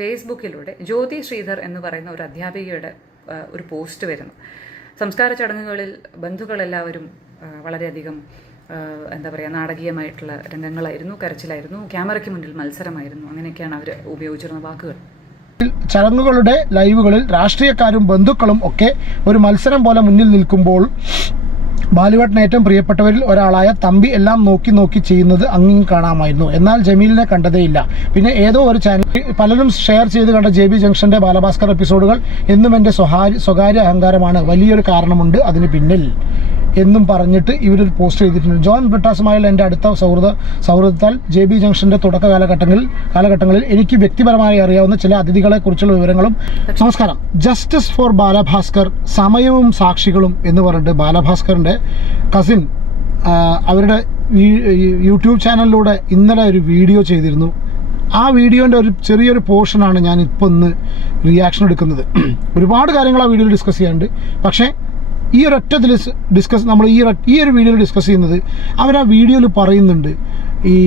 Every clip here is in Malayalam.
ഫേസ്ബുക്കിലൂടെ ജ്യോതി ശ്രീധർ എന്ന് പറയുന്ന ഒരു അധ്യാപികയുടെ ഒരു പോസ്റ്റ് വരുന്നു. സംസ്കാര ചടങ്ങുകളിൽ ബന്ധുക്കളെല്ലാവരും വളരെയധികം എന്താ പറയുക, നാടകീയമായിട്ടുള്ള രംഗങ്ങളായിരുന്നു, കരച്ചിലായിരുന്നു, ക്യാമറയ്ക്ക് മുന്നിൽ മത്സരമായിരുന്നു, അങ്ങനെയൊക്കെയാണ് അവർ ഉപയോഗിച്ചിരുന്ന വാക്കുകൾ. ചടങ്ങുകളുടെ ലൈവുകളിൽ രാഷ്ട്രീയക്കാരും ബന്ധുക്കളും ഒക്കെ ഒരു മത്സരം പോലെ മുന്നിൽ നിൽക്കുമ്പോൾ ബാലുവേട്ടന് ഏറ്റവും പ്രിയപ്പെട്ടവരിൽ ഒരാളായ തമ്പി എല്ലാം നോക്കി നോക്കി ചെയ്യുന്നത് അങ്ങിങ്ങ് കാണാമായിരുന്നു. എന്നാൽ ജമീലിനെ കണ്ടതേയില്ല. പിന്നെ ഏതോ ഒരു ചാനൽ പലരും ഷെയർ ചെയ്ത് കണ്ട JB ജംഗ്ഷന്റെ ബാലഭാസ്കർ എപ്പിസോഡുകൾ എന്നും എൻ്റെ സ്വകാര്യ അഹങ്കാരമാണ്, വലിയൊരു കാരണമുണ്ട് അതിന് പിന്നിൽ എന്നും പറഞ്ഞിട്ട് ഇവരൊരു പോസ്റ്റ് ചെയ്തിട്ടുണ്ട്. ജോൺ ബ്രിട്ടാസുമായുള്ള എൻ്റെ അടുത്ത സൗഹൃദത്താൽ JB ജംഗ്ഷന്റെ തുടക്ക കാലഘട്ടങ്ങളിൽ എനിക്ക് വ്യക്തിപരമായി അറിയാവുന്ന ചില അതിഥികളെ കുറിച്ചുള്ള വിവരങ്ങളും. നമസ്കാരം. ജസ്റ്റിസ് ഫോർ ബാലഭാസ്കർ, സമയവും സാക്ഷികളും എന്ന് പറഞ്ഞിട്ട് ബാലഭാസ്കറിന്റെ കസിൻ അവരുടെ യൂട്യൂബ് ചാനലിലൂടെ ഇന്നലെ ഒരു വീഡിയോ ചെയ്തിരുന്നു. ആ വീഡിയോൻ്റെ ഒരു ചെറിയൊരു പോർഷനാണ് ഞാൻ ഇപ്പോൾ ഒന്ന് റിയാക്ഷൻ എടുക്കുന്നത്. ഒരുപാട് കാര്യങ്ങൾ ആ വീഡിയോയിൽ ഡിസ്കസ് ചെയ്യാനുണ്ട്. പക്ഷേ ഈ ഒരൊറ്റത്തിൽ നമ്മൾ ഈ ഒരു വീഡിയോയിൽ ഡിസ്കസ് ചെയ്യുന്നത്, ആ വീഡിയോയിൽ പറയുന്നുണ്ട് ഈ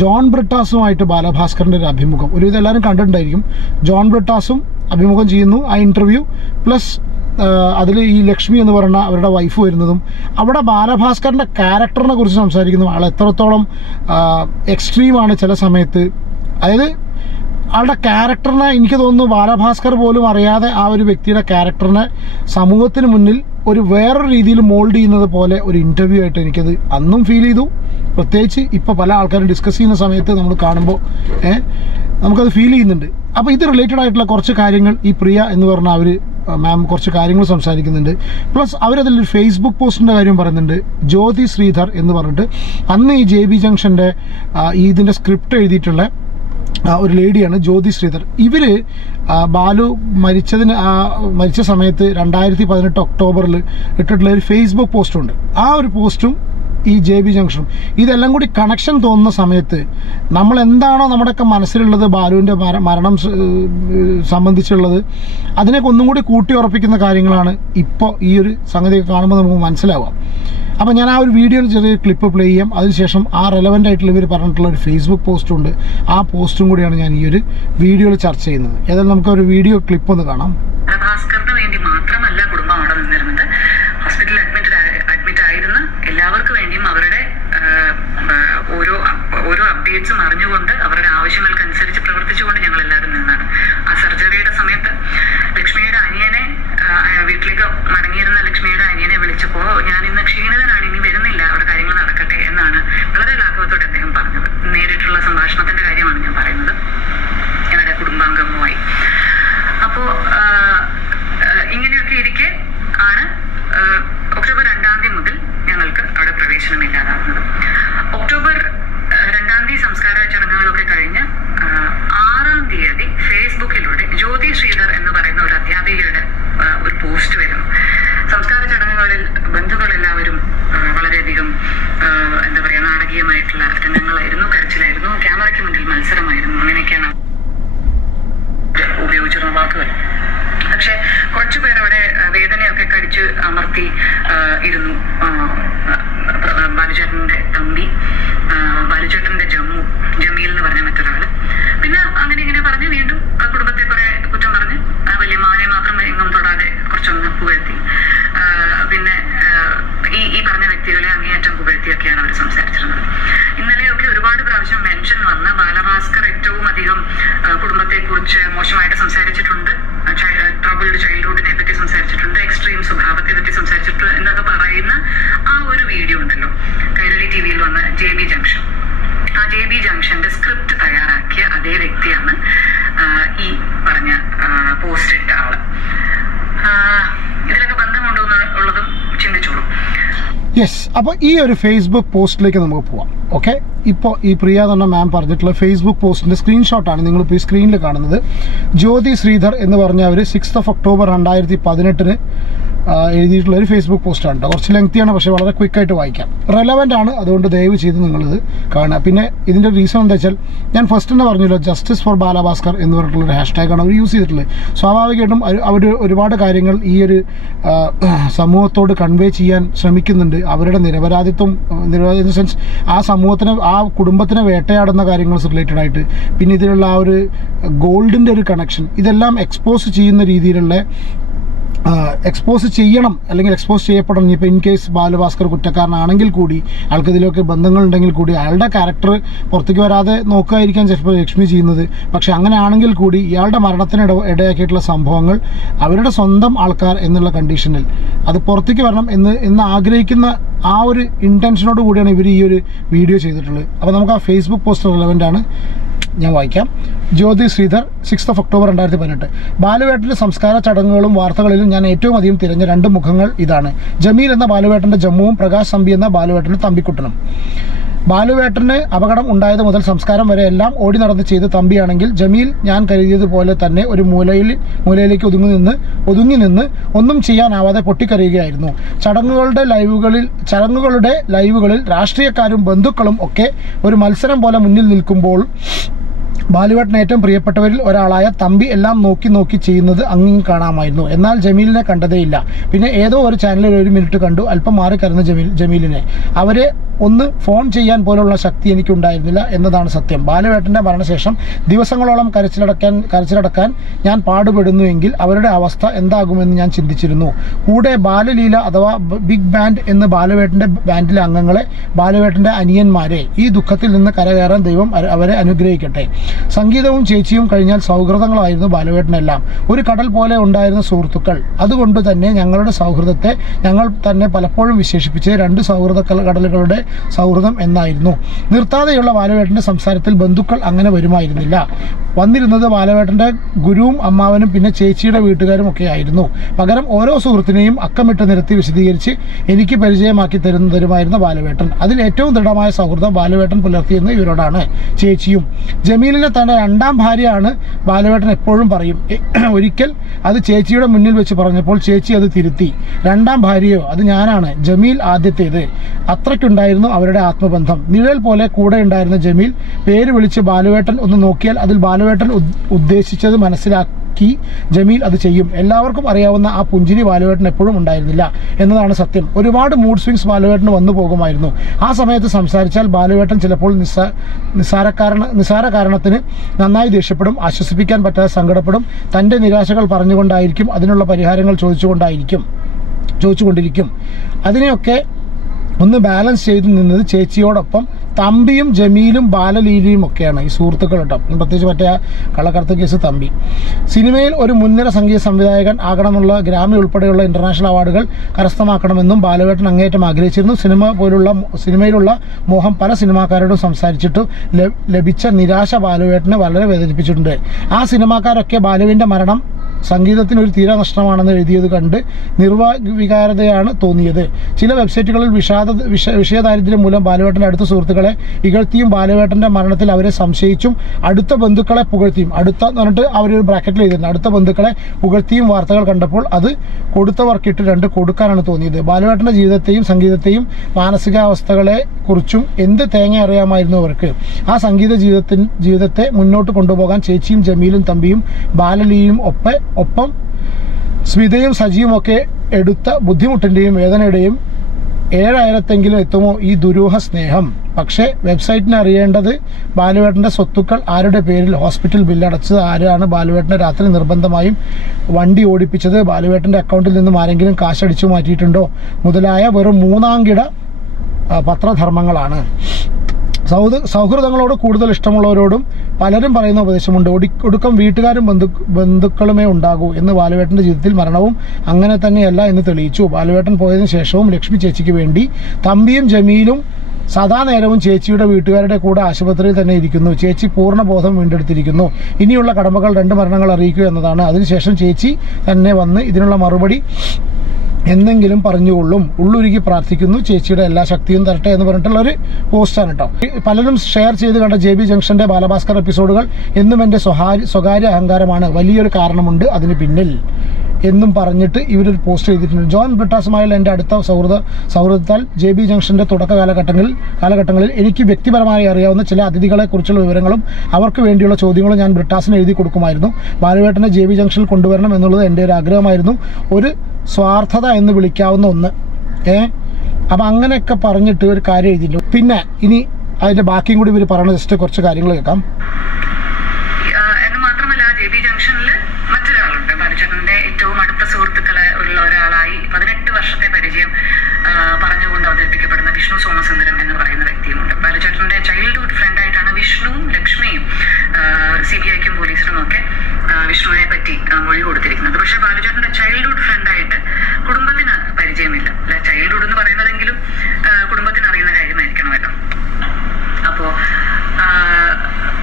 ജോൺ ബ്രിട്ടാസുമായിട്ട് ബാലഭാസ്കറിൻ്റെ ഒരു അഭിമുഖം. ഒരുവിധം എല്ലാവരും കണ്ടിട്ടുണ്ടായിരിക്കും. ജോൺ ബ്രിട്ടാസും അഭിമുഖം ചെയ്യുന്നു, ആ ഇൻ്റർവ്യൂ പ്ലസ് അതിൽ ഈ ലക്ഷ്മി എന്ന് പറയുന്ന അവരുടെ വൈഫ് വരുന്നതും അവിടെ ബാലഭാസ്കറിൻ്റെ ക്യാരക്ടറിനെ കുറിച്ച് സംസാരിക്കുന്നു. ആൾ എത്രത്തോളം എക്സ്ട്രീമാണ് ചില സമയത്ത്. അതായത് ആളുടെ ക്യാരക്ടറിനെ എനിക്ക് തോന്നുന്നു ബാലഭാസ്കർ പോലും അറിയാതെ ആ ഒരു വ്യക്തിയുടെ ക്യാരക്ടറിനെ സമൂഹത്തിന് മുന്നിൽ ഒരു വേറൊരു രീതിയിൽ മോൾഡ് ചെയ്യുന്നത് പോലെ ഒരു ഇൻ്റർവ്യൂ ആയിട്ട് എനിക്കത് അന്നും ഫീൽ ചെയ്തു. പ്രത്യേകിച്ച് ഇപ്പോൾ പല ആൾക്കാരും ഡിസ്കസ് ചെയ്യുന്ന സമയത്ത് നമ്മൾ കാണുമ്പോൾ നമുക്കത് ഫീൽ ചെയ്യുന്നുണ്ട്. അപ്പോൾ ഇത് റിലേറ്റഡ് ആയിട്ടുള്ള കുറച്ച് കാര്യങ്ങൾ ഈ പ്രിയ എന്ന് പറഞ്ഞ അവർ മാം കുറച്ച് കാര്യങ്ങൾ സംസാരിക്കുന്നുണ്ട്. പ്ലസ് അവരതിലൊരു ഫേസ്ബുക്ക് പോസ്റ്റിൻ്റെ കാര്യം പറയുന്നുണ്ട്. ജ്യോതി ശ്രീധർ എന്ന് പറഞ്ഞിട്ട് അന്ന് ഈ JB ജംഗ്ഷൻ്റെ ഇതിൻ്റെ സ്ക്രിപ്റ്റ് എഴുതിയിട്ടുള്ള ഒരു ലേഡിയാണ് ജ്യോതി ശ്രീധർ. ഇവർ ബാലു മരിച്ച സമയത്ത് 2018 ഒക്ടോബറിൽ ഇട്ടിട്ടുള്ള ഒരു ഫേസ്ബുക്ക് പോസ്റ്റുണ്ട്. ആ ഒരു പോസ്റ്റും ഈ JB ജംഗ്ഷനും ഇതെല്ലാം കൂടി കണക്ഷൻ തോന്നുന്ന സമയത്ത് നമ്മൾ എന്താണോ നമ്മുടെയൊക്കെ മനസ്സിലുള്ളത് ബാലുവിൻ്റെ മരണം സംബന്ധിച്ചുള്ളത് അതിനൊക്കെ ഒന്നും കൂടി കൂട്ടി ഉറപ്പിക്കുന്ന കാര്യങ്ങളാണ് ഇപ്പോൾ ഈ ഒരു സംഗതിയൊക്കെ കാണുമ്പോൾ നമുക്ക് മനസ്സിലാവാം. അപ്പോൾ ഞാൻ ആ ഒരു വീഡിയോയിൽ ചെറിയ ക്ലിപ്പ് പ്ലേ ചെയ്യാം. അതിനുശേഷം ആ റെലവൻ്റ് ആയിട്ടുള്ള ഇവർ പറഞ്ഞിട്ടുള്ള ഒരു ഫേസ്ബുക്ക് പോസ്റ്റുണ്ട്. ആ പോസ്റ്റും കൂടിയാണ് ഞാൻ ഈ ഒരു വീഡിയോയിൽ ചർച്ച ചെയ്യുന്നത്. ഏതായാലും നമുക്കൊരു വീഡിയോ ക്ലിപ്പ് ഒന്ന് കാണാം. ഭാസ്കറിന് വേണ്ടി മാത്രമല്ല കുടുംബം അവിടെ നിന്നിരുന്നത്. ഹോസ്പിറ്റലിൽ അഡ്മിറ്റ് ആയിരുന്ന എല്ലാവർക്കും വേണ്ടിയും അവരുടെ ഓരോ അപ്ഡേറ്റ്സും അറിഞ്ഞുകൊണ്ട് അവരുടെ ആവശ്യങ്ങൾക്കനുസരിച്ച് പ്രവർത്തിച്ചുകൊണ്ട് ഞങ്ങൾ എല്ലാവരും നിന്നാണ്. ആ സർജറിയുടെ സമയത്ത് ലക്ഷ്മിയുടെ അനിയനെ, വീട്ടിലേക്ക് മടങ്ങിയിരുന്ന ലക്ഷ്മിയുടെ അനിയനെ വിളിച്ചപ്പോൾ ഞാൻ ഇന്ന് ക്ഷീണിതനാണ്, ഇനി വരുന്നില്ല, അവിടെ കാര്യങ്ങൾ നടക്കട്ടെ എന്നാണ് വളരെ ലാഘവത്തോടെ അദ്ദേഹം പറഞ്ഞത്. നേരിട്ടുള്ള സംഭാഷണത്തിന്റെ കാര്യമാണ് ഞാൻ പറയുന്നത്, ഞങ്ങളുടെ കുടുംബാംഗവുമായി. അപ്പോൾ ഇങ്ങനെയൊക്കെ ഇരിക്കെ ആണ് ഒക്ടോബർ 2 മുതൽ ഞങ്ങൾക്ക് അവിടെ പ്രവേശനമില്ലാതാകുന്നത്. ഒക്ടോബർ 2 സംസ്കാര ചടങ്ങുകളൊക്കെ കഴിഞ്ഞ് 6 ഫേസ്ബുക്കിലൂടെ ജ്യോതി ശ്രീധർ എന്ന് പറയുന്ന ഒരു അധ്യാപികയുടെ ഒരു പോസ്റ്റ് വരുന്നു. സംസ്കാര ചടങ്ങുകളിൽ ബന്ധുക്കളെല്ലാവരും വളരെയധികം എന്താ പറയുക, നാടകീയമായിട്ടുള്ള രംഗങ്ങളായിരുന്നു, കരച്ചിലായിരുന്നു, ക്യാമറയ്ക്ക് മുന്നിൽ മത്സരമായിരുന്നു, അങ്ങനെയൊക്കെയാണ് ഉപയോഗിച്ചിരുന്ന വാക്കുകൾ. പക്ഷെ കുറച്ചുപേർ അവിടെ വേദനയൊക്കെ കടിച്ച് അമർത്തി ഇരുന്നു. ബാലുചേട്ടന്റെ തമ്പി, ബാലുചേട്ടന്റെ ജമീൽ എന്ന് പറഞ്ഞ മറ്റൊരാള്. പിന്നെ അങ്ങനെ ഇങ്ങനെ പറഞ്ഞ് വീണ്ടും കുടുംബത്തെ കുറെ കുറ്റം പറഞ്ഞ് വല്യമ്മാവനെ മാത്രം എങ്ങും തൊടാതെ കുറച്ചൊന്ന് പുകഴ്ത്തി. പിന്നെ ഈ പറഞ്ഞ വ്യക്തികളെ അങ്ങേയറ്റം പുകഴ്ത്തിയൊക്കെയാണ് അവർ സംസാരിച്ചിരുന്നത്. ഇന്നലെയൊക്കെ ഒരുപാട് പ്രാവശ്യം മെൻഷൻ വന്ന ബാലഭാസ്കർ ഏറ്റവും അധികം കുടുംബത്തെ കുറിച്ച് മോശമായിട്ട് സംസാരിച്ചിട്ടുണ്ട്, ട്രബിൾഡ് ചൈൽഡ്ഹുഡിനെ പറ്റി സംസാരിച്ചിട്ടുണ്ട്, എക്സ്ട്രീം സ്വഭാവത്തെ പറ്റി സംസാരിച്ചിട്ടുണ്ട് എന്നൊക്കെ പറയുന്ന ആ ഒരു വീഡിയോ ഉണ്ടല്ലോ കൈരളി TVയിൽ വന്ന JB ജംഗ്ഷൻ. ആ JB ജംഗ്ഷന്റെ സ്ക്രിപ്റ്റ് തയ്യാറാക്കിയ അതേ വ്യക്തിയാണ് ഈ പറഞ്ഞ പോസ്റ്റ് ഇട്ട ആള്. ഇതിലൊക്കെ ബന്ധമുണ്ടോ എന്നുള്ളതും ചിന്തിച്ചോളൂ. യെസ്. അപ്പോൾ ഈ ഒരു ഫേസ്ബുക്ക് പോസ്റ്റിലേക്ക് നമുക്ക് പോവാം. ഓക്കെ, ഇപ്പോൾ ഈ പ്രിയ തന്നെ മാം പറഞ്ഞിട്ടുള്ള ഫേസ്ബുക്ക് പോസ്റ്റിൻ്റെ സ്ക്രീൻഷോട്ടാണ് നിങ്ങളിപ്പോൾ ഈ സ്ക്രീനിൽ കാണുന്നത്. ജ്യോതി ശ്രീധർ എന്ന് പറഞ്ഞ അവർ 6 ഒക്ടോബർ 2018 എഴുതിയിട്ടുള്ള ഒരു ഫേസ്ബുക്ക് പോസ്റ്റാണ് കേട്ടോ. കുറച്ച് ലെങ്തിയാണ്, പക്ഷേ വളരെ ക്വിക്കായിട്ട് വായിക്കാം. റെലവൻ്റ് ആണ്, അതുകൊണ്ട് ദയവ് ചെയ്ത് നിങ്ങളിത് കാണുക. പിന്നെ ഇതിൻ്റെ റീസൺ എന്താ വെച്ചാൽ, ഞാൻ ഫസ്റ്റ് തന്നെ പറഞ്ഞല്ലോ, ജസ്റ്റിസ് ഫോർ ബാലഭാസ്കർ എന്ന് പറഞ്ഞിട്ടുള്ളൊരു ഹാഷ്ടാഗാണ് അവർ യൂസ് ചെയ്തിട്ടുള്ളത്. സ്വാഭാവികമായിട്ടും അവർ ഒരുപാട് കാര്യങ്ങൾ ഈ ഒരു സമൂഹത്തോട് കൺവേ ചെയ്യാൻ ശ്രമിക്കുന്നുണ്ട്. അവരുടെ നിരപരാധിത്വം ഇൻ ദ സെൻസ് ആ സമൂഹത്തിനെ, ആ കുടുംബത്തിനെ വേട്ടയാടുന്ന കാര്യങ്ങൾ റിലേറ്റഡ് ആയിട്ട്, പിന്നെ ഇതിലുള്ള ആ ഒരു ഗോൾഡിൻ്റെ ഒരു കണക്ഷൻ, ഇതെല്ലാം എക്സ്പോസ് ചെയ്യുന്ന രീതിയിലുള്ള എക്സ്പോസ് ചെയ്യണം, അല്ലെങ്കിൽ എക്സ്പോസ് ചെയ്യപ്പെടണം. ഇപ്പോൾ ഇൻ കേസ് ബാലഭാസ്കർ കുറ്റക്കാരനാണെങ്കിൽ കൂടി, ആൾക്ക് ഇതിലൊക്കെ ബന്ധങ്ങളുണ്ടെങ്കിൽ കൂടി, അയാളുടെ ക്യാരക്ടർ പുറത്തേക്ക് വരാതെ നോക്കുകയായിരിക്കാം ചിലപ്പോൾ ലക്ഷ്മി ചെയ്യുന്നത്. പക്ഷെ അങ്ങനെ ആണെങ്കിൽ കൂടി ഇയാളുടെ മരണത്തിന് ഇടയാക്കിയിട്ടുള്ള സംഭവങ്ങൾ അവരുടെ സ്വന്തം ആൾക്കാർ എന്നുള്ള കണ്ടീഷനിൽ അത് പുറത്തേക്ക് വരണം എന്ന് ആഗ്രഹിക്കുന്ന ആ ഒരു ഇൻറ്റൻഷനോട് കൂടിയാണ് ഇവർ ഈ ഒരു വീഡിയോ ചെയ്തിട്ടുള്ളത്. അപ്പോൾ നമുക്ക് ആ ഫേസ്ബുക്ക് പോസ്റ്റ് റെലവൻ്റ് ആണ്, ഞാൻ വായിക്കാം. ജ്യോതി ശ്രീധർ, 6 ഒക്ടോബർ 2018. ബാലുവേട്ടൻ്റെ സംസ്കാര ചടങ്ങുകളും വാർത്തകളിലും ഞാൻ ഏറ്റവും അധികം തിരഞ്ഞ 2 മുഖങ്ങൾ ഇതാണ്. ജമീൽ എന്ന ബാലുവേട്ടൻ്റെ ജമ്മുവും പ്രകാശ് തമ്പി എന്ന ബാലുവേട്ടൻ്റെ തമ്പിക്കുട്ടനും. ബാലുവേട്ടന് അപകടം ഉണ്ടായത് മുതൽ സംസ്കാരം വരെ എല്ലാം ഓടി നടന്ന് ചെയ്ത് തമ്പിയാണെങ്കിൽ, ജമീൽ ഞാൻ കരുതിയതുപോലെ തന്നെ ഒരു മൂലയിലേക്ക് ഒതുങ്ങി നിന്ന് ഒന്നും ചെയ്യാനാവാതെ പൊട്ടിക്കരയുകയായിരുന്നു. ചടങ്ങുകളുടെ ലൈവുകളിൽ രാഷ്ട്രീയക്കാരും ബന്ധുക്കളും ഒക്കെ ഒരു മത്സരം പോലെ മുന്നിൽ നിൽക്കുമ്പോൾ ബാലുവേട്ടന് ഏറ്റവും പ്രിയപ്പെട്ടവരിൽ ഒരാളായ തമ്പി എല്ലാം നോക്കി ചെയ്യുന്നത് അങ്ങിങ് കാണാമായിരുന്നു. എന്നാൽ ജമീലിനെ കണ്ടതേയില്ല. പിന്നെ ഏതോ ഒരു ചാനലിൽ 1 മിനിറ്റ് കണ്ടു. അല്പം മാറിക്കരഞ്ഞ ജമീലിനെ. അവരെ ഒന്ന് ഫോൺ ചെയ്യാൻ പോലുള്ള ശക്തി എനിക്കുണ്ടായിരുന്നില്ല എന്നതാണ് സത്യം. ബാലുവേട്ടൻ്റെ മരണശേഷം ദിവസങ്ങളോളം കരച്ചിലടക്കാൻ ഞാൻ പാടുപെടുന്നുവെങ്കിൽ അവരുടെ അവസ്ഥ എന്താകുമെന്ന് ഞാൻ ചിന്തിച്ചിരുന്നു. കൂടെ ബാലലീല അഥവാ ബിഗ് ബാൻഡ് എന്ന് ബാലുവേട്ടൻ്റെ ബാൻഡിലെ അംഗങ്ങളെ, ബാലുവേട്ടൻ്റെ അനിയന്മാരെ, ഈ ദുഃഖത്തിൽ നിന്ന് കരകയറാൻ ദൈവം അവരെ അനുഗ്രഹിക്കട്ടെ. സംഗീതവും ചേച്ചിയും കഴിഞ്ഞാൽ സൗഹൃദങ്ങളായിരുന്നു ബാലുവേട്ടനെല്ലാം. ഒരു കടൽ പോലെ ഉണ്ടായിരുന്ന സുഹൃത്തുക്കൾ. അതുകൊണ്ട് തന്നെ ഞങ്ങളുടെ സൗഹൃദത്തെ ഞങ്ങൾ തന്നെ പലപ്പോഴും വിശേഷിപ്പിച്ച് 2 സൗഹൃദ കടലുകളുടെ സൗഹൃദം എന്നായിരുന്നു. നിർത്താതെയുള്ള ബാലുവേട്ടൻ്റെ സംസാരത്തിൽ ബന്ധുക്കൾ അങ്ങനെ വരുമായിരുന്നില്ല. വന്നിരുന്നത് ബാലുവേട്ടൻ്റെ ഗുരുവും അമ്മാവനും പിന്നെ ചേച്ചിയുടെ വീട്ടുകാരും ഒക്കെ ആയിരുന്നു. പകരം ഓരോ സുഹൃത്തിനെയും അക്കമിട്ട് നിരത്തി വിശദീകരിച്ച് എനിക്ക് പരിചയമാക്കി തരുമായിരുന്ന ബാലുവേട്ടൻ. അതിൽ ഏറ്റവും ദൃഢമായ സൗഹൃദം ബാലുവേട്ടൻ പുലർത്തിയെന്ന് ഇവരോടാണ്. ചേച്ചിയും ജമീലിനെ തൻ്റെ 2ാം ഭാര്യയാണ് ബാലുവേട്ടൻ എപ്പോഴും പറയും. ഒരിക്കൽ അത് ചേച്ചിയുടെ മുന്നിൽ വെച്ച് പറഞ്ഞപ്പോൾ ചേച്ചി അത് തിരുത്തി. 2ാം ഭാര്യയോ, അത് ഞാനാണ്, ജമീൽ ആദ്യത്തേത്. അത്രയ്ക്കുണ്ടായിരുന്നു അവരുടെ ആത്മബന്ധം. നിഴൽ പോലെ കൂടെ ഉണ്ടായിരുന്ന ജമീൽ പേര് വിളിച്ച് ബാലുവേട്ടൻ ഒന്ന് നോക്കിയാൽ അതിൽ ബാലുവേട്ടൻ ഉദ്ദേശിച്ചത് മനസ്സിലാക്കി ജമീൽ അത് ചെയ്യും. എല്ലാവർക്കും അറിയാവുന്ന ആ പുഞ്ചിരി ബാലുവേട്ടൻ എപ്പോഴും ഉണ്ടായിരുന്നില്ല എന്നതാണ് സത്യം. ഒരുപാട് മൂഡ് സ്വിങ്സ് ബാലുവേട്ടന് വന്നു പോകുമായിരുന്നു. ആ സമയത്ത് സംസാരിച്ചാൽ ബാലുവേട്ടൻ ചിലപ്പോൾ നിസാര കാരണത്തിന് നന്നായി ദേഷ്യപ്പെടും, ആശ്വസിപ്പിക്കാൻ പറ്റാതെ സങ്കടപ്പെടും. തൻ്റെ നിരാശകൾ പറഞ്ഞുകൊണ്ടായിരിക്കും, അതിനുള്ള പരിഹാരങ്ങൾ ചോദിച്ചുകൊണ്ടിരിക്കും. അതിനെയൊക്കെ ഒന്ന് ബാലൻസ് ചെയ്ത് നിന്നത് ചേച്ചിയോടൊപ്പം തമ്പിയും ജമീലും ബാലലീലയും ഒക്കെയാണ്, ഈ സുഹൃത്തുക്കൾ കേട്ടോ. പ്രത്യേകിച്ച് മറ്റേ കള്ളക്കടത്ത് കേസ് തമ്പി. സിനിമയിൽ ഒരു മുൻനിര സംഗീത സംവിധായകൻ ആകണമെന്നുള്ള ഗ്രാമി ഉൾപ്പെടെയുള്ള ഇൻ്റർനാഷണൽ അവാർഡുകൾ കരസ്ഥമാക്കണമെന്നും ബാലുവേട്ടൻ അങ്ങേയറ്റം ആഗ്രഹിച്ചിരുന്നു. സിനിമയിലുള്ള മോഹം പല സിനിമാക്കാരോടും സംസാരിച്ചിട്ട് ലഭിച്ച നിരാശ ബാലുവേട്ടനെ വളരെ വേദനിപ്പിച്ചിട്ടുണ്ട്. ആ സിനിമാക്കാരൊക്കെ ബാലുവിൻ്റെ മരണം സംഗീതത്തിന് ഒരു തീരാ നഷ്ടമാണെന്ന് എഴുതിയത് കണ്ട് നിർവികാരതയാണ് തോന്നിയത്. ചില വെബ്സൈറ്റുകളിൽ വിഷയദാരിദ്ര്യം മൂലം ബാലുവേട്ടൻ്റെ അടുത്ത സുഹൃത്തുക്കളെ ഇകഴ്ത്തിയും ബാലുവേട്ടൻ്റെ മരണത്തിൽ അവരെ സംശയിച്ചും അടുത്ത ബന്ധുക്കളെ പുകഴ്ത്തിയും, അടുത്ത എന്ന് പറഞ്ഞിട്ട് അവരൊരു ബ്രാക്കറ്റിൽ എഴുതിയിട്ടുണ്ട്, അടുത്ത ബന്ധുക്കളെ പുകഴ്ത്തിയും വാർത്തകൾ കണ്ടപ്പോൾ അത് കൊടുത്തവർക്കിട്ട് 2 കൊടുക്കാനാണ് തോന്നിയത്. ബാലുവേട്ടൻ്റെ ജീവിതത്തെയും സംഗീതത്തെയും മാനസികാവസ്ഥകളെ കുറിച്ചും എന്ത് തേങ്ങ അറിയാമായിരുന്നു അവർക്ക്. ആ സംഗീത ജീവിതത്തെ മുന്നോട്ട് കൊണ്ടുപോകാൻ ചേച്ചിയും ജമീലും തമ്പിയും ബാലലിയും ഒപ്പം സ്മിതയും സജിയും ഒക്കെ എടുത്ത ബുദ്ധിമുട്ടിൻ്റെയും വേദനയുടെയും 7,000 എത്തുമോ ഈ ദുരൂഹ സ്നേഹം. പക്ഷേ വെബ്സൈറ്റിന് അറിയേണ്ടത് ബാലുവേട്ടൻ്റെ സ്വത്തുക്കൾ ആരുടെ പേരിൽ, ഹോസ്പിറ്റൽ ബില്ലടച്ചത് ആരാണ്, ബാലുവേട്ടനെ രാത്രി നിർബന്ധമായും വണ്ടി ഓടിപ്പിച്ചത്, ബാലുവേട്ടൻ്റെ അക്കൗണ്ടിൽ നിന്നും ആരെങ്കിലും കാശടിച്ചു മാറ്റിയിട്ടുണ്ടോ മുതലായ വെറും 3ാംകിട പത്രധർമ്മങ്ങളാണ്. സൗഹൃദങ്ങളോട് കൂടുതൽ ഇഷ്ടമുള്ളവരോടും പലരും പറയുന്ന ഉപദേശമുണ്ട്, ഒടുക്കം വീട്ടുകാരും ബന്ധുക്കളുമേ ഉണ്ടാകൂ എന്ന്. ബാലുവേട്ടൻ്റെ ജീവിതത്തിൽ മരണവും അങ്ങനെ തന്നെയല്ല എന്ന് തെളിയിച്ചു. ബാലുവേട്ടൻ പോയതിനു ശേഷവും ലക്ഷ്മി ചേച്ചിക്ക് വേണ്ടി തമ്പിയും ജമീലും സദാ നേരവും ചേച്ചിയുടെ വീട്ടുകാരുടെ കൂടെ ആശുപത്രിയിൽ തന്നെ ഇരിക്കുന്നു. ചേച്ചി പൂർണ്ണബോധം വീണ്ടെടുത്തിരിക്കുന്നു. ഇനിയുള്ള കടമകൾ 2 മരണങ്ങൾ അറിയിക്കുക എന്നതാണ്. അതിനുശേഷം ചേച്ചി തന്നെ വന്ന് ഇതിനുള്ള മറുപടി എന്തെങ്കിലും പറഞ്ഞുകൊള്ളും. ഉള്ളുരുകി പ്രാർത്ഥിക്കുന്നു, ചേച്ചിയുടെ എല്ലാ ശക്തിയും തരട്ടെ എന്ന് പറഞ്ഞിട്ടുള്ളൊരു പോസ്റ്റാണ് കേട്ടോ. പലരും ഷെയർ ചെയ്ത് കണ്ട JB ജംഗ്ഷൻ്റെ ബാലഭാസ്കർ എപ്പിസോഡുകൾ എന്നും എൻ്റെ സ്വകാര്യ അഹങ്കാരമാണ്. വലിയൊരു കാരണമുണ്ട് അതിന് പിന്നിൽ എന്നും പറഞ്ഞിട്ട് ഇവരൊരു പോസ്റ്റ് ചെയ്തിട്ടുണ്ട്. ജോൺ ബ്രിട്ടാസുമായുള്ള എൻ്റെ അടുത്ത സൗഹൃദത്താൽ JB ജംഗ്ഷൻ്റെ തുടക്ക കാലഘട്ടങ്ങളിൽ എനിക്ക് വ്യക്തിപരമായി അറിയാവുന്ന ചില അതിഥികളെക്കുറിച്ചുള്ള വിവരങ്ങളും അവർക്ക് വേണ്ടിയുള്ള ചോദ്യങ്ങളും ഞാൻ ബ്രിട്ടാസിന് എഴുതി കൊടുക്കുമായിരുന്നു. ബാലുവേട്ടനെ JB ജംഗ്ഷനിൽ കൊണ്ടുവരണം എന്നുള്ളത് എൻ്റെ ഒരു ആഗ്രഹമായിരുന്നു, ഒരു സ്വാർത്ഥത എന്ന് വിളിക്കാവുന്ന ഒന്ന്. അപ്പം അങ്ങനെയൊക്കെ പറഞ്ഞിട്ട് ഒരു കാര്യം എഴുതിയിട്ടുണ്ട്. പിന്നെ ഇനി അതിൻ്റെ ബാക്കിയും കൂടി ഇവർ പറയണ ജസ്റ്റ് കുറച്ച് കാര്യങ്ങൾ കേൾക്കാം. എന്ന് മാത്രമല്ല, JB ജംഗ്ഷനിൽ മറ്റൊരാളുണ്ട്. ബാലുചേട്ടന്റെ ഏറ്റവും അടുത്ത സുഹൃത്തുക്കളെ ഉള്ള ഒരാളായി 18 വർഷത്തെ പരിചയം പറഞ്ഞുകൊണ്ട് അവതരിപ്പിക്കപ്പെടുന്ന വിഷ്ണു സോമസുന്ദരം എന്ന് പറയുന്ന വ്യക്തിയുമുണ്ട്. ബാലുചേട്ടന്റെ ചൈൽഡ്ഹുഡ് ഫ്രണ്ടായിട്ടാണ് വിഷ്ണുവും ലക്ഷ്മിയും CBIക്കും പോലീസിനും ഒക്കെ വിഷ്ണുവിനെ പറ്റി മൊഴി കൊടുത്തിരിക്കുന്നത്. പക്ഷെ ബാലുചേട്ടന്റെ ചൈൽഡ്ഹുഡ് ഫ്രണ്ടായിട്ട് കുടുംബത്തിന് പരിചയമില്ല. ചൈൽഡ്ഹുഡ് എന്ന് പറയുന്നതെങ്കിലും കുടുംബത്തിന് അറിയുന്ന കാര്യമായിരിക്കണമല്ലോ. അപ്പോൾ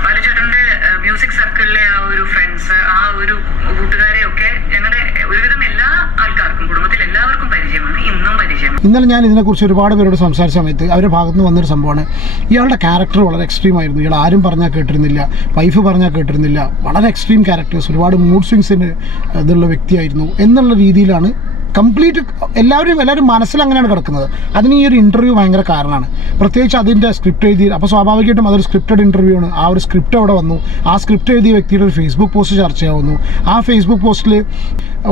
ബാലുചേട്ടന്റെ മ്യൂസിക് സർക്കിളിലെ ആ ഒരു ഫ്രണ്ട്സ്, ആ ഒരു കൂട്ടുകാരെയൊക്കെ ഞങ്ങളുടെ ഒരുവിധം എല്ലാ ആൾക്കാർക്കും, കുടുംബത്തിൽ എല്ലാവർക്കും പരിചയമാണ്, ഇന്നും പരിചയമാണ്. ഇന്നലെ ഞാൻ ഇതിനെക്കുറിച്ച് ഒരുപാട് പേരോട് സംസാരിച്ച സമയത്ത് അവരുടെ ഭാഗത്ത് നിന്ന് വന്നൊരു സംഭവമാണ്, ഇയാളുടെ ക്യാരക്ടർ വളരെ എക്സ്ട്രീം ആയിരുന്നു. ഇയാൾ ആരും പറഞ്ഞാൽ കേട്ടിരുന്നില്ല, വൈഫ് പറഞ്ഞാൽ കേട്ടിരുന്നില്ല, വളരെ എക്സ്ട്രീം ക്യാരക്ടേഴ്സ്, ഒരുപാട് മൂഡ് സ്വിങ്സിന് ഇതുള്ള വ്യക്തിയായിരുന്നു എന്നുള്ള രീതിയിലാണ് കംപ്ലീറ്റ് എല്ലാവരും മനസ്സിൽ അങ്ങനെയാണ് കിടക്കുന്നത്. അതിന് ഈ ഒരു ഇൻ്റർവ്യൂ ഭയങ്കര കാരണമാണ്. പ്രത്യേകിച്ച് അതിൻ്റെ സ്ക്രിപ്റ്റ് എഴുതി, അപ്പോൾ സ്വാഭാവികമായിട്ടും അതൊരു സ്ക്രിപ്റ്റഡ് ഇൻ്റർവ്യൂ ആണ്. ആ ഒരു സ്ക്രിപ്റ്റ് അവിടെ വന്നു, ആ സ്ക്രിപ്റ്റ് എഴുതിയ വ്യക്തിയുടെ ഒരു ഫേസ്ബുക്ക് പോസ്റ്റ് ചർച്ചയാവുന്നു. ആ ഫേസ്ബുക്ക് പോസ്റ്റിൽ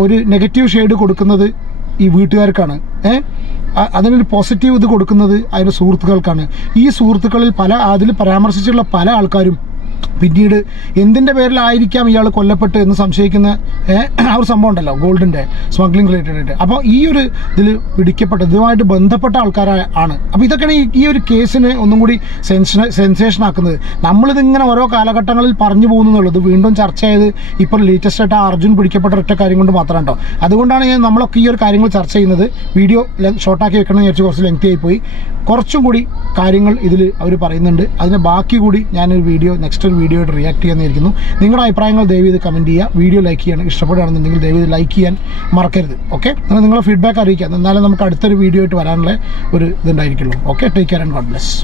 ഒരു നെഗറ്റീവ് ഷെയ്ഡ് കൊടുക്കുന്നത് ഈ വീട്ടുകാർക്കാണ്, അതിനൊരു പോസിറ്റീവ് ഇത് കൊടുക്കുന്നത് അതിൻ്റെ സുഹൃത്തുക്കൾക്കാണ്. ഈ സുഹൃത്തുക്കളിൽ അതിൽ പരാമർശിച്ചുള്ള പല ആൾക്കാരും പിന്നീട് എന്തിൻ്റെ പേരിലായിരിക്കാം ഇയാൾ കൊല്ലപ്പെട്ട് എന്ന് സംശയിക്കുന്ന ആ ഒരു സംഭവം ഉണ്ടല്ലോ, ഗോൾഡിൻ്റെ സ്മഗ്ലിംഗ് റിലേറ്റഡ് ആയിട്ട്. അപ്പോൾ ഈ ഒരു ഇതിൽ പിടിക്കപ്പെട്ട ഇതുമായിട്ട് ബന്ധപ്പെട്ട ആൾക്കാരാണ്. അപ്പോൾ ഇതൊക്കെയാണ് ഈ ഒരു കേസിനെ ഒന്നും കൂടി സെൻസേഷൻ ആക്കുന്നത്. നമ്മളിതിങ്ങനെ ഓരോ കാലഘട്ടങ്ങളിൽ പറഞ്ഞു പോകുന്നുള്ളത് വീണ്ടും ചർച്ച ചെയ്ത് ഇപ്പോൾ ലേറ്റസ്റ്റ് ആയിട്ട് അർജുൻ പിടിക്കപ്പെട്ട ഒറ്റ കാര്യം കൊണ്ട് മാത്രം കേട്ടോ. അതുകൊണ്ടാണ് നമ്മളൊക്കെ ഈ ഒരു കാര്യങ്ങൾ ചർച്ച ചെയ്യുന്നത്. വീഡിയോ ഷോർട്ടാക്കി വെക്കണം എന്ന് വിചാരിച്ച് കുറച്ച് ലെങ്തി ആയിപ്പോയി. കുറച്ചും കൂടി കാര്യങ്ങൾ ഇതിൽ അവർ പറയുന്നുണ്ട്. അതിന് ബാക്കി കൂടി ഞാനൊരു നെക്സ്റ്റ് ഒരു വീഡിയോ ആയിട്ട് റിയാക്ട് ചെയ്യാന്നിരിക്കുന്നു. നിങ്ങളുടെ അഭിപ്രായങ്ങൾ ദയവ് ഇത് കമൻറ്റ് ചെയ്യുക. വീഡിയോ ലൈക്ക് ചെയ്യണം, ഇഷ്ടപ്പെടുകയാണെന്നുണ്ടെങ്കിൽ ദയവ് ഇത് ലൈക്ക് ചെയ്യാൻ മറക്കരുത്. ഓക്കെ, നിങ്ങളുടെ ഫീഡ്ബാക്ക് അറിയിക്കുക. എന്നാലും നമുക്ക് അടുത്തൊരു വീഡിയോ ആയിട്ട് വരാനുള്ള ഒരു ഇതുണ്ടായിരിക്കുള്ളൂ. Okay, take care and God bless.